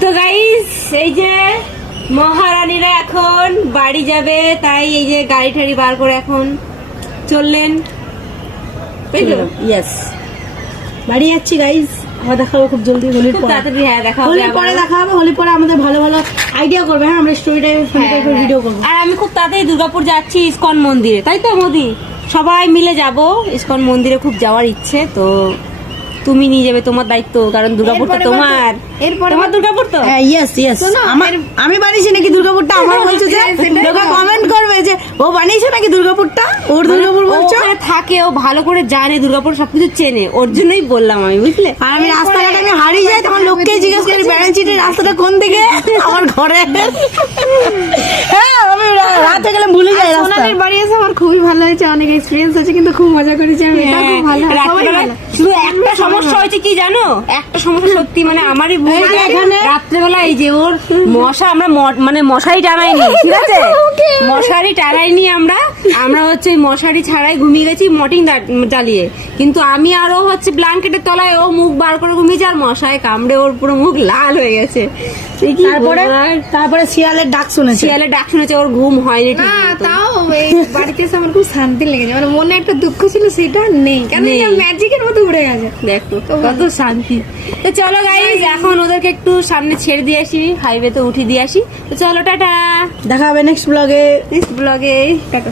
তো গাইস এই যে মহারানীরা এখন বাড়ি যাবে, তাই এই যে গাড়ি ঠাড়ি বার করে এখন চললেন। ইয়েস, বাড়ি যাচ্ছি গাইস। আবার দেখা হবে খুব জলদি হোলির পর। তাড়াতাড়ি হ্যাঁ দেখা হবে, হোলির পরে দেখা হবে। হোলির পরে আমাদের ভালো ভালো আইডিয়া করবে। হ্যাঁ, আমরা স্টোরি টাইম ভিডিও করবো। আর আমি খুব তাড়াতাড়ি দুর্গাপুর যাচ্ছি ইসকন মন্দিরে, তাই তো মোদি? সবাই মিলে যাব ইসকন মন্দিরে, খুব যাওয়ার ইচ্ছে। তো তুমি নিয়ে যাবে, তোমার দায়িত্ব, কারণ দুর্গাপুরটা তোমার। তোমার দুর্গাপুর তো? হ্যাঁ, ইয়েস ইয়েস। আমি বানিয়েছি নাকি দুর্গাপুরটা? আমার বলছে যে লোকে কমেন্ট করবে যে ও বানিয়েছে নাকি দুর্গাপুরটা, ওর দুর্গাপুর বলছো। ওখানে থাকে, ও ভালো করে জানে দুর্গাপুর, সবকিছু চেনে, ওর জন্যই বললাম আমি, বুঝলে? আর আমি রাস্তাঘাটে আমি হারিয়ে যাই, তখন লোককে জিজ্ঞেস করি ব্যারাঞ্চিটির রাস্তাটা কোন দিকে, আমার ঘরে। হ্যাঁ, আমি রাতে গেলে ভুলে যাই রাস্তা। সোনালির বাড়ি এসে আমার খুবই ভালো হয়েছে, অনেক এক্সপিরিয়েন্স আছে, কিন্তু খুব মজা করেছি আমি। এটা খুব ভালো, সবাই ভালো। শুধু একটা সমস্যা হয়েছে কি জানো, একটা সমস্যা সত্যি, মানে আমারই ভুল। রাত্রেবেলা এই যে ওর মশা, আমরা মানে মশারি টানাইনি, ঠিক আছে? মশারি টানাইনি আমরা হচ্ছে ওই মশারি ছাড়াই ঘুমিয়ে গেছি মর্টিং জ্বালিয়ে। কিন্তু আমি আরো হচ্ছে ব্ল্যাঙ্কেটের তলায়, ও মুখ বার করে ঘুমিয়েছে, আর মশায় কামড়ে ওর পুরো মুখ লাল হয়ে গেছে। তারপরে শিয়ালের ডাক শুনেছে, ওর ঘুম হয়নি ঠিক না, মতো। তাও এই বাড়িতে এসে আমার খুব শান্তি লেগেছে। মানে মনে একটা দুঃখ ছিল, সেটা নেই, কারণ ম্যাজিকের মতো উড়ে গেছে। দেখো কত শান্তি। তো চলো গাইস, এখন ওদেরকে একটু সামনে ছেড়ে দিয়ে আসি, হাইওয়ে তো উঠিয়ে দিয়ে আসি। তো চলো, টাটা, দেখা হবে নেক্সট ব্লগে। ব্লগে টাটা।